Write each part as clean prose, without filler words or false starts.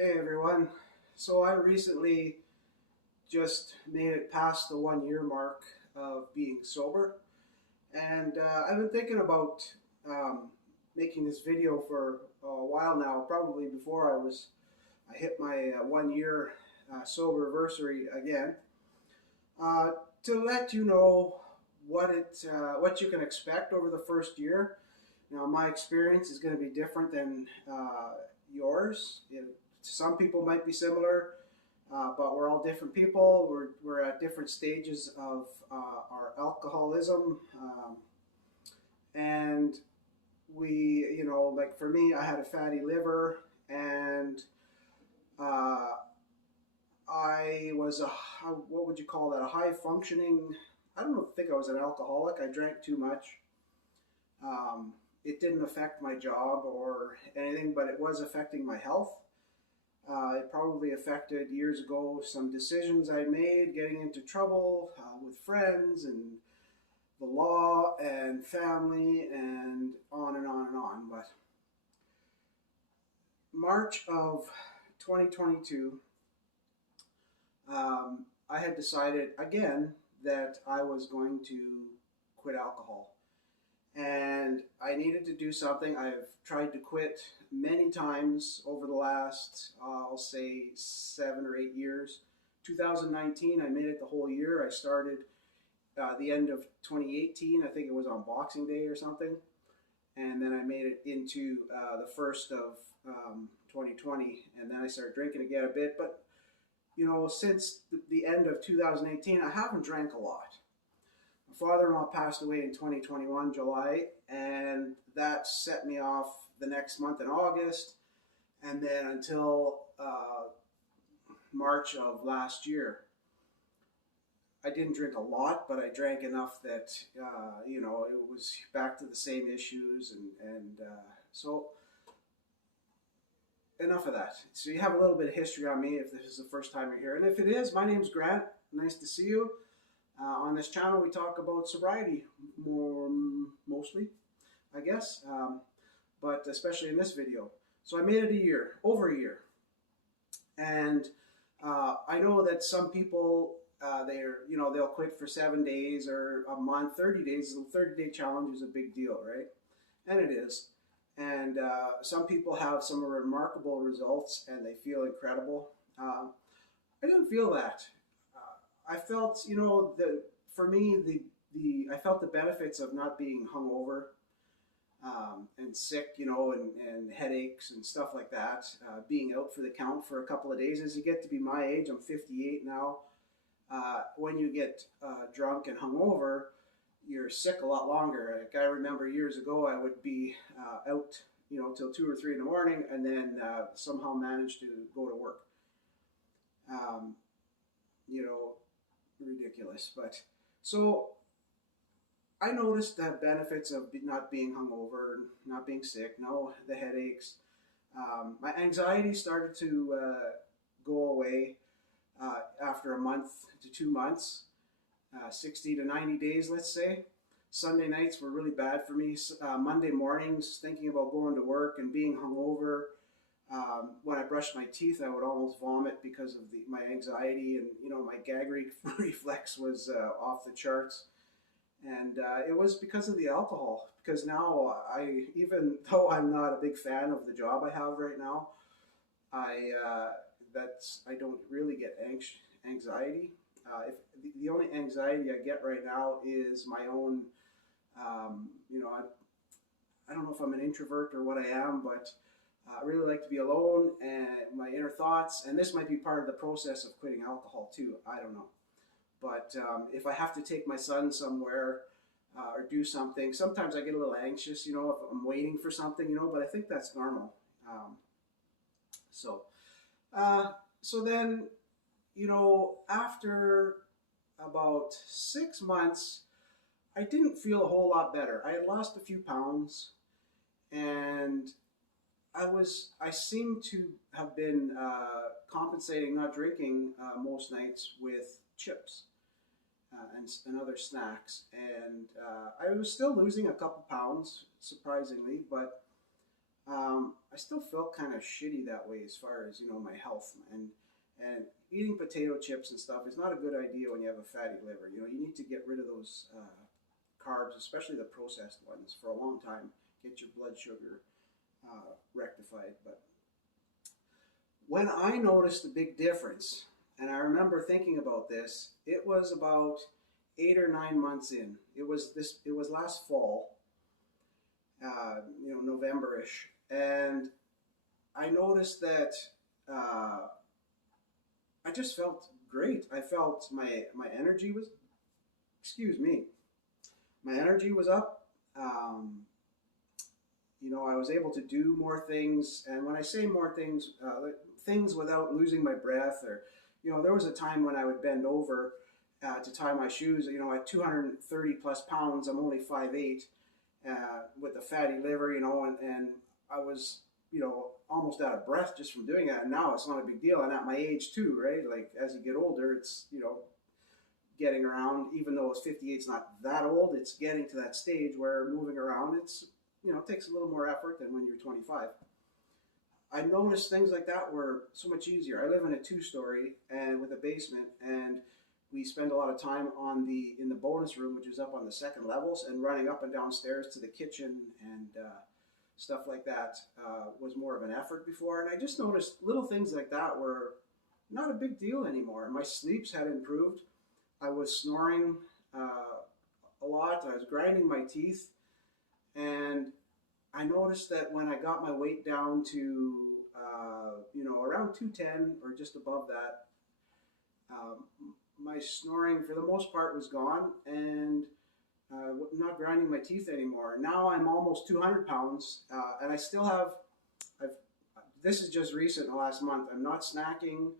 Hey everyone. So I recently just made it past the 1 year mark of being sober, and I've been thinking about um, making this video for a while now. Probably before I hit my 1 year sober anniversary again, uh, to let you know what you can expect over the first year. Now, my experience is going to be different than yours. Some people might be similar, but we're all different people. We're at different stages of our alcoholism. And like for me, I had a fatty liver, and uh, I was what would you call that? A high functioning, I don't think I was an alcoholic. I drank too much. Um, it didn't affect my job or anything, but it was affecting my health. It probably affected years ago some decisions I made, getting into trouble with friends and the law and family and on and on and on. But March of 2022, I had decided again that I was going to quit alcohol. And I needed to do something. I've tried to quit many times over the last, I'll say, 7 or 8 years. 2019, I made it the whole year. I started the end of 2018. I think it was on Boxing Day or something. And then I made it into the first of 2020. And then I started drinking again a bit. But, since the end of 2018, I haven't drank a lot. My father-in-law passed away in 2021, July, and that set me off the next month in August, and then until March of last year. I didn't drink a lot, but I drank enough that, it was back to the same issues, so enough of that. So you have a little bit of history on me if this is the first time you're here. And if it is, my name's Grant. Nice to see you. On this channel, we talk about sobriety mostly, I guess, but especially in this video. So I made it over a year. And I know that some people, they'll quit for 7 days or a month, 30 days. The 30-day challenge is a big deal, right? And it is. And some people have some remarkable results and they feel incredible. I didn't feel that. I felt, for me, I felt the benefits of not being hungover and sick, and headaches and stuff like that. Being out for the count for a couple of days. As you get to be my age, I'm 58 now. When you get drunk and hungover, you're sick a lot longer. Like I remember years ago, I would be out, till 2 or 3 in the morning, and then somehow manage to go to work. You know, ridiculous. But so I noticed the benefits of not being hungover, not being sick, no, the headaches. My anxiety started to go away after a month to 2 months, 60 to 90 days, let's say. Sunday nights were really bad for me. Monday mornings, thinking about going to work and being hungover. When I brushed my teeth, I would almost vomit because of my anxiety, and my gag reflex was off the charts. And it was because of the alcohol. Because now even though I'm not a big fan of the job I have right now, I don't really get anxiety. If the only anxiety I get right now is my own. I don't know if I'm an introvert or what I am, but I really like to be alone and my inner thoughts. And this might be part of the process of quitting alcohol too. I don't know. But if I have to take my son somewhere or do something, sometimes I get a little anxious, if I'm waiting for something, but I think that's normal. So then, after about 6 months, I didn't feel a whole lot better. I had lost a few pounds, and I seemed to have been compensating not drinking most nights with chips and other snacks. And I was still losing a couple pounds, surprisingly, but I still felt kind of shitty that way as far as, my health, and eating potato chips and stuff is not a good idea when you have a fatty liver. You need to get rid of those carbs, especially the processed ones, for a long time. Get your blood sugar rectified. But when I noticed the big difference, and I remember thinking about this, it was about 8 or 9 months in. It was last fall, November-ish, and I noticed that I just felt great. I felt my energy was, excuse me, my energy was up. I was able to do more things, and when I say more things, things without losing my breath, or there was a time when I would bend over to tie my shoes. At 230 plus pounds, I'm only 5'8", with a fatty liver, and I was, almost out of breath just from doing that. And now it's not a big deal. And at my age too, right? Like as you get older, it's, getting around, even though it's 58, it's not that old. It's getting to that stage where moving around, it's, it takes a little more effort than when you're 25. I noticed things like that were so much easier. I live in a 2-story and with a basement, and we spend a lot of time in the bonus room, which is up on the second levels, and running up and down stairs to the kitchen and stuff like that was more of an effort before. And I just noticed little things like that were not a big deal anymore. My sleeps had improved. I was snoring a lot. I was grinding my teeth. And I noticed that when I got my weight down to, around 210 or just above that, my snoring for the most part was gone, and not grinding my teeth anymore. Now I'm almost 200 pounds, and I still have, this is just recent, the last month, I'm not snacking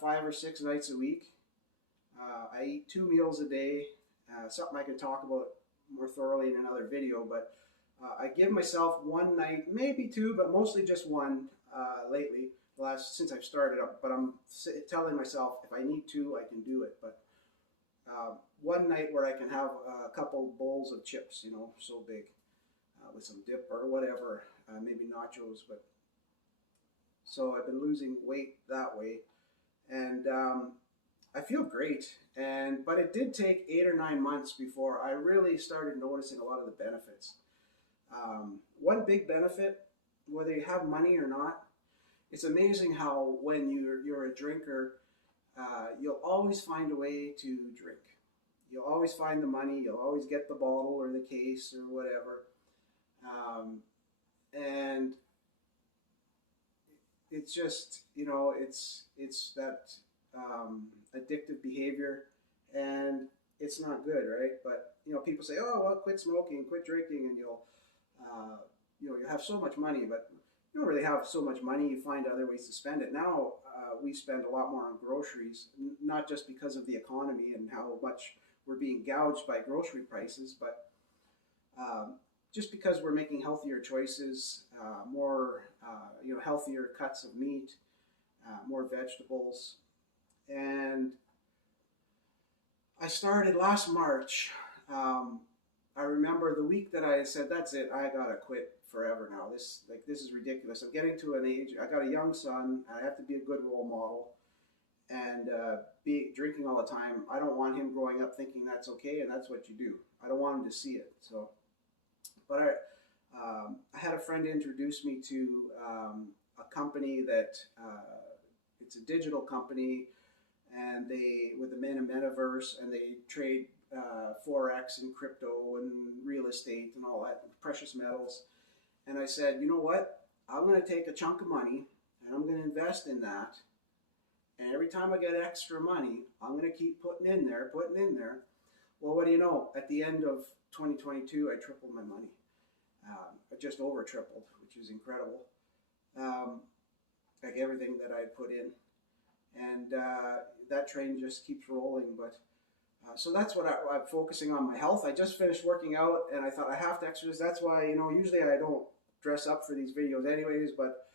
5 or 6 nights a week. I eat 2 meals a day, something I can talk about more thoroughly in another video, but I give myself one night, maybe 2, but mostly just one lately, since I've started up. But I'm telling myself if I need to, I can do it. But one night where I can have a couple bowls of chips, so big, with some dip or whatever, maybe nachos. But so I've been losing weight that way, and I feel great. But it did take 8 or 9 months before I really started noticing a lot of the benefits. One big benefit, whether you have money or not, it's amazing how when you're a drinker, you'll always find a way to drink. You'll always find the money. You'll always get the bottle or the case or whatever. And it's just, it's that addictive behavior, and it's not good, right? But people say, oh well, quit smoking, quit drinking, and you'll have so much money. But you don't really have so much money. You find other ways to spend it. Now we spend a lot more on groceries, not just because of the economy and how much we're being gouged by grocery prices, but just because we're making healthier choices, more healthier cuts of meat, more vegetables. And I started last March. I remember the week that I said, that's it, I gotta quit forever now. This is ridiculous. I'm getting to an age, I got a young son, I have to be a good role model, and be drinking all the time. I don't want him growing up thinking that's okay and that's what you do. I don't want him to see it. So, but I had a friend introduce me to a company that, it's a digital company, and they, with the metaverse, and they trade Forex and crypto and real estate and all that, precious metals. And I said, you know what? I'm going to take a chunk of money and I'm going to invest in that. And every time I get extra money, I'm going to keep putting in there. Well, what do you know? At the end of 2022, I tripled my money. I just over tripled, which is incredible. Like everything that I put in. And that train just keeps rolling. But so that's what I'm focusing on, my health. I just finished working out, and I thought I have to exercise. That's why, usually I don't dress up for these videos anyways, but,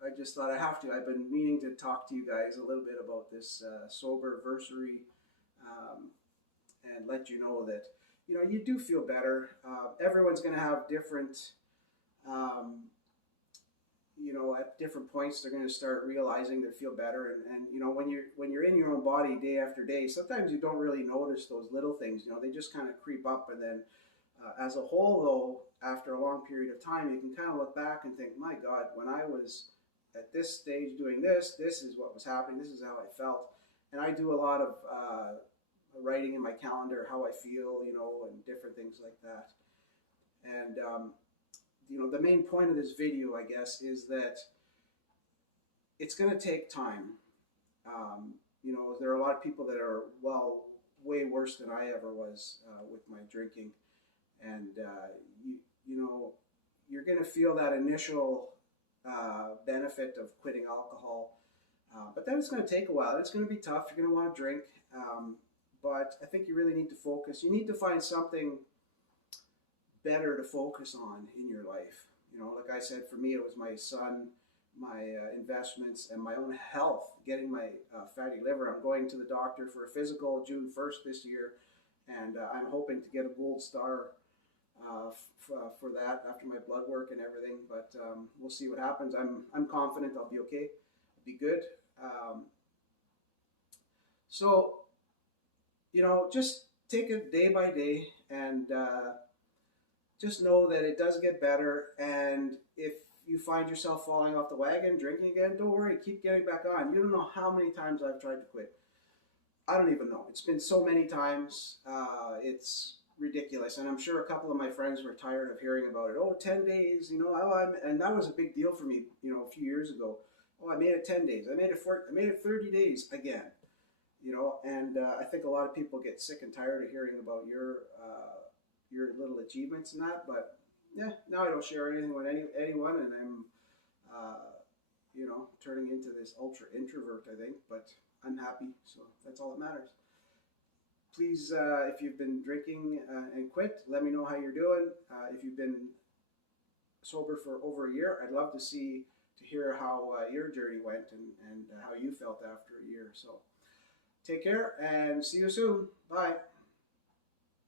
I just thought I have to. I've been meaning to talk to you guys a little bit about this sober-versary, and let you know that you do feel better. Everyone's going to have different, um, at different points they're going to start realizing they feel better. And when you're in your own body day after day, sometimes you don't really notice those little things. They just kind of creep up, and then as a whole, though, after a long period of time, you can kind of look back and think, my God, when I was at this stage doing this, this is what was happening, this is how I felt. And I do a lot of writing in my calendar how I feel, and different things like that. And the main point of this video, I guess, is that it's going to take time. There are a lot of people that are, well, way worse than I ever was with my drinking. And, you're going to feel that initial benefit of quitting alcohol. But then it's going to take a while. It's going to be tough. You're going to want to drink. But I think you really need to focus. You need to find something better to focus on in your life. Like I said, for me, it was my son, my investments, and my own health, getting my fatty liver. I'm going to the doctor for a physical June 1st this year, and I'm hoping to get a gold star for that after my blood work and everything. But we'll see what happens. I'm confident I'll be okay. I'll be good. So, just take it day by day, and just know that it does get better. And if you find yourself falling off the wagon, drinking again, don't worry, keep getting back on. You don't know how many times I've tried to quit. I don't even know. It's been so many times. It's ridiculous. And I'm sure a couple of my friends were tired of hearing about it. Oh, 10 days, and that was a big deal for me, a few years ago. Oh, I made it 10 days. I made it 30 days again. And I think a lot of people get sick and tired of hearing about your little achievements and that. But yeah, now I don't share anything with anyone, and I'm turning into this ultra introvert, I think. But I'm happy, so that's all that matters. Please, if you've been drinking and quit, let me know how you're doing. If you've been sober for over a year, I'd love to hear how your journey went and how you felt after a year. So take care and see you soon. Bye.